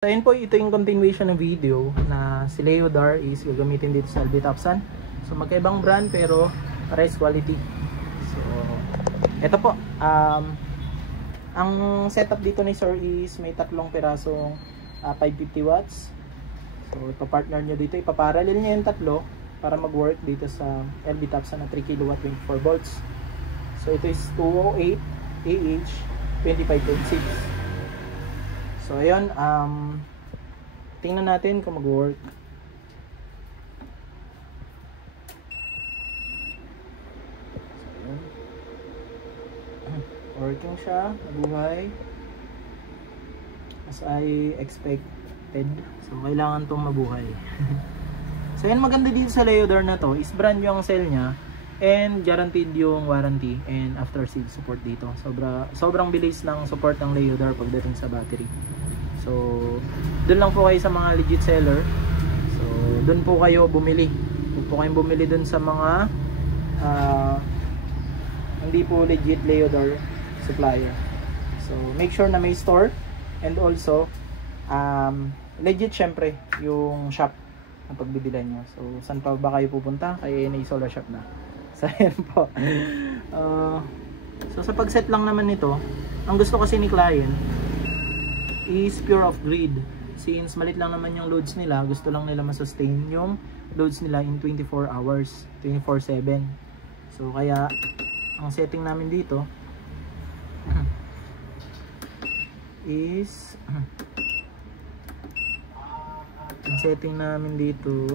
So ayun po, ito yung continuation ng video na si Leodar is gagamitin dito sa LB Topsan. So magkaibang brand pero pares quality. So ito po, ang setup dito ni Sir is may tatlong pirasong 550 watts. So ipapartner nyo dito, ipaparallel nyo yung tatlo para mag-work dito sa LB Topsan na 3 kW 24 volts. So ito is 208 AH 25.6. So ayun, tingnan natin kung mag-work. So, working siya, nabuhay as I expected. So kailangan tong mabuhay. So yan, maganda dito sa Leodar na to is brand new ang cell niya and guaranteed yung warranty and after sales support dito. Sobrang bilis ng support ng Leodar pagdating sa battery. So doon lang po kayo sa mga legit seller. So doon po kayo bumili. Huwag po kayong bumili doon sa mga hindi po legit Leodar supplier. So make sure na may store and also legit syempre yung shop ang pagbibilan nyo. So saan pa ba kayo pupunta? Kay NA Solar Shop na. So ayan po. So sa pagset lang naman nito, ang gusto kasi ni client is pure off grid. Since malit lang naman yung loads nila, gusto lang nila masustain yung loads nila in 24 hours, 24/7. So kaya ang setting namin dito is ang setting namin dito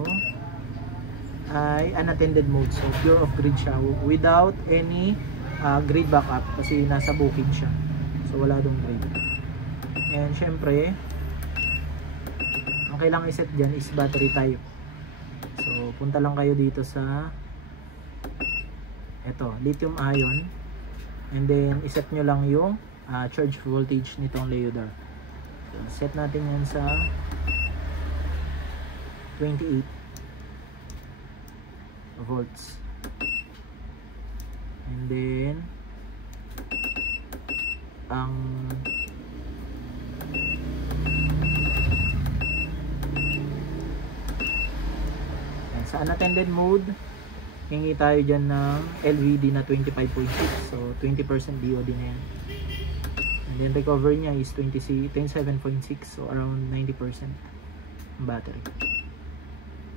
ay unattended mode. So pure off grid siya without any grid backup kasi nasa bukid siya. So wala dong grid. And syempre ang kailangan iset dyan is battery type. So punta lang kayo dito sa eto, lithium ion, and then iset nyo lang yung charge voltage nitong Leodar. So set natin yan sa 28 volts, and then ang sa unattended mode, hingi tayo dyan ng LVD na 25.6. So 20% DOD na yan. And then recover niya is 27.6. So around 90% battery.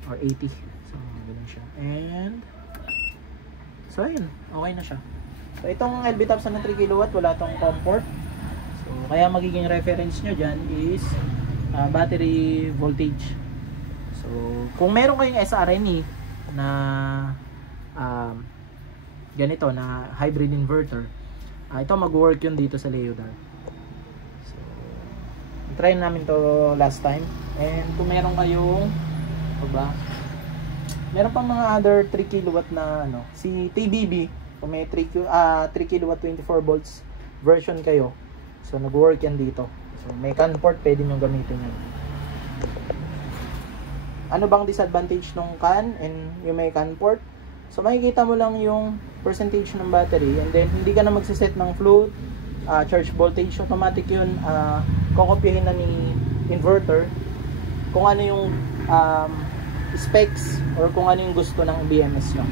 Or 80. So ganun siya. And so ayun, okay na siya. So itong LB Topsan na 3 kW, wala tong comfort. So kaya magiging reference nyo dyan is battery voltage. So kung meron kayong SRNE na ganito na hybrid inverter, ito mag-work yun dito sa Leodar. So try namin to last time. And kung meron kayong meron pang mga other 3 kW na si TBB, kung may 3 kW 24 volts version kayo, so nag-work yan dito. So may CAN port, pwede nyo gamitin yan. Ano bang disadvantage ng CAN and yung may CAN port? So makikita mo lang yung percentage ng battery, and then hindi ka na magsiset ng float, charge voltage, automatic yun. Kokopyahin na ni inverter kung ano yung specs or kung ano yung gusto ng BMS nyo.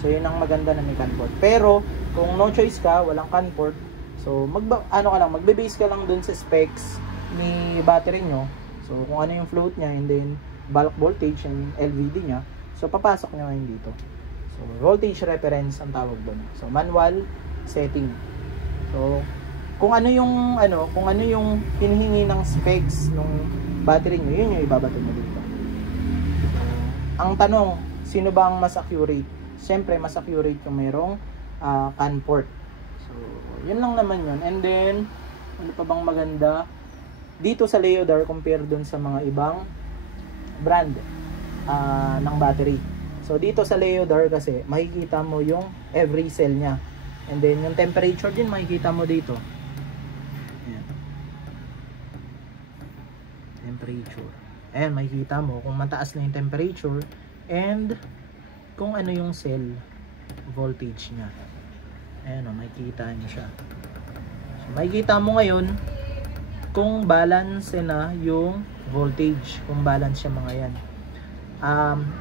So yun ang maganda na may CAN port. Pero kung no choice ka, walang CAN port, so magbe-base ka lang dun sa specs ni battery nyo. So kung ano yung float nya, and then bulk voltage and LVD nya, so papasok nyo ngayon dito. So voltage reference ang tawag doon. So manual setting. So kung ano yung hinihingi ng specs ng battery nyo, yun yung ibabato mo dito. Ang tanong, sino ba ang mas accurate? Siyempre mas accurate yung merong CAN port. So yun lang naman yun. And then ano pa bang maganda dito sa Leodar compare dun sa mga ibang brand ng battery. So dito sa Leodar kasi makikita mo yung every cell nya, and then yung temperature din makikita mo dito. Ayan. Temperature, ayan, makikita mo kung mataas na yung temperature and kung ano yung cell voltage nya. Ayan o, makikita nyo siya. So makikita mo ngayon kung balance na yung voltage, kung balance siya mga yan.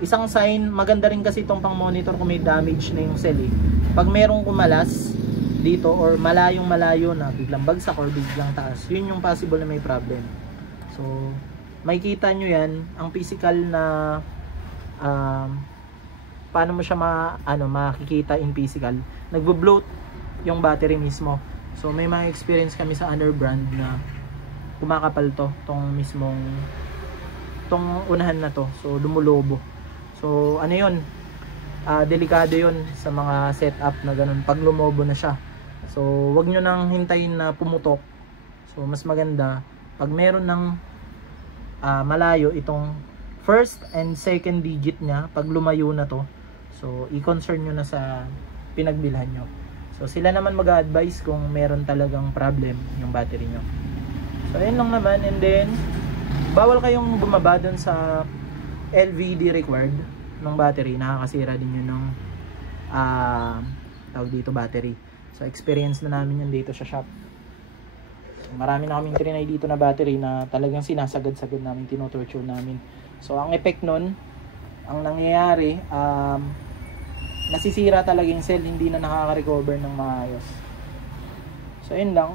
Isang sign, maganda rin kasi itong pang monitor kung may damage na yung cell eh. Pag merong kumalas dito or malayong malayo na biglang bagsak or biglang taas, yun yung possible na may problem. So makikita nyo yan, ang physical na paano mo siya makikita in physical, nagbo-bloat yung battery mismo. So may mga experience kami sa other brand na kumakapal tong mismong tong unahan na to, so dumulobo. So ano yun, delikado yun sa mga setup na ganun pag lumobo na siya. So wag nyo nang hintayin na pumutok. So mas maganda pag meron ng malayo itong first and second digit nya, pag lumayo na to, so i-concern nyo na sa pinagbilhan nyo. So sila naman mag-a-advise kung meron talagang problem yung battery nyo. So ayun lang naman. And then bawal kayong bumaba dun sa LVD required ng battery. Nakakasira din yun ng tawag dito battery. So experience na namin yun dito sa shop. So, marami na kaming trinay dito na battery na talagang sinasagad-sagad namin, tinotorture namin. So ang effect nun, ang nangyayari, nasisira talaga yung cell, hindi na nakaka-recover ng maayos. So yun lang,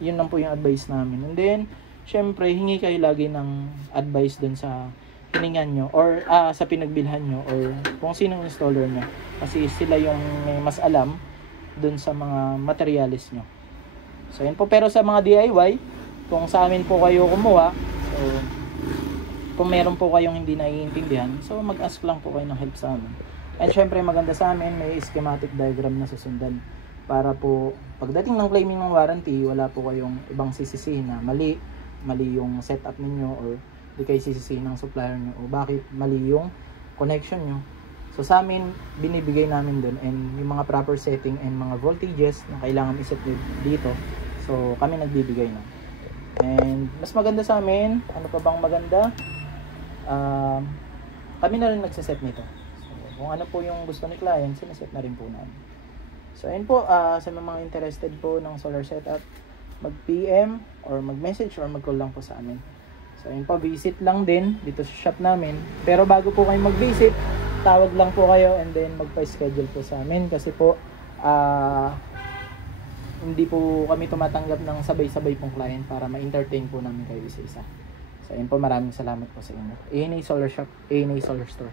yun lang po yung advice namin. And then syempre, hingi kayo lagi ng advice dun sa hiningan nyo or sa pinagbilhan nyo or kung sinong installer nyo. Kasi sila yung may mas alam dun sa mga materialis nyo. So, yun po. Pero sa mga DIY, kung sa amin po kayo kumuha, so, kung meron po kayong hindi naiintindihan, so mag-ask lang po kayo ng help sa amin. And syempre, maganda sa amin, may schematic diagram na susundan. Para po, pagdating ng claiming ng warranty, wala po kayong ibang sisisihin na mali yung setup ninyo or di kayo sisisihin ng supplier nyo o bakit mali yung connection nyo. So sa amin, binibigay namin dun and yung mga proper setting and mga voltages na kailangan iset dito, so kami nagbibigay na. And mas maganda sa amin, ano pa bang maganda, kami na rin nagsiset nito. So kung ano po yung gusto ni client, sinaset na rin po namin. So ayun po, sa mga interested po ng solar setup, mag-PM or mag-message or mag-call lang po sa amin. So ayun po, visit lang din dito sa shop namin. Pero bago po kayo mag-visit, tawag lang po kayo and then magpa-schedule po sa amin. Kasi po, hindi po kami tumatanggap ng sabay-sabay pong client para ma-entertain po namin kayo isa-isa. So ayun po, maraming salamat po sa inyo. ANA Solar Shop, ANA Solar Store.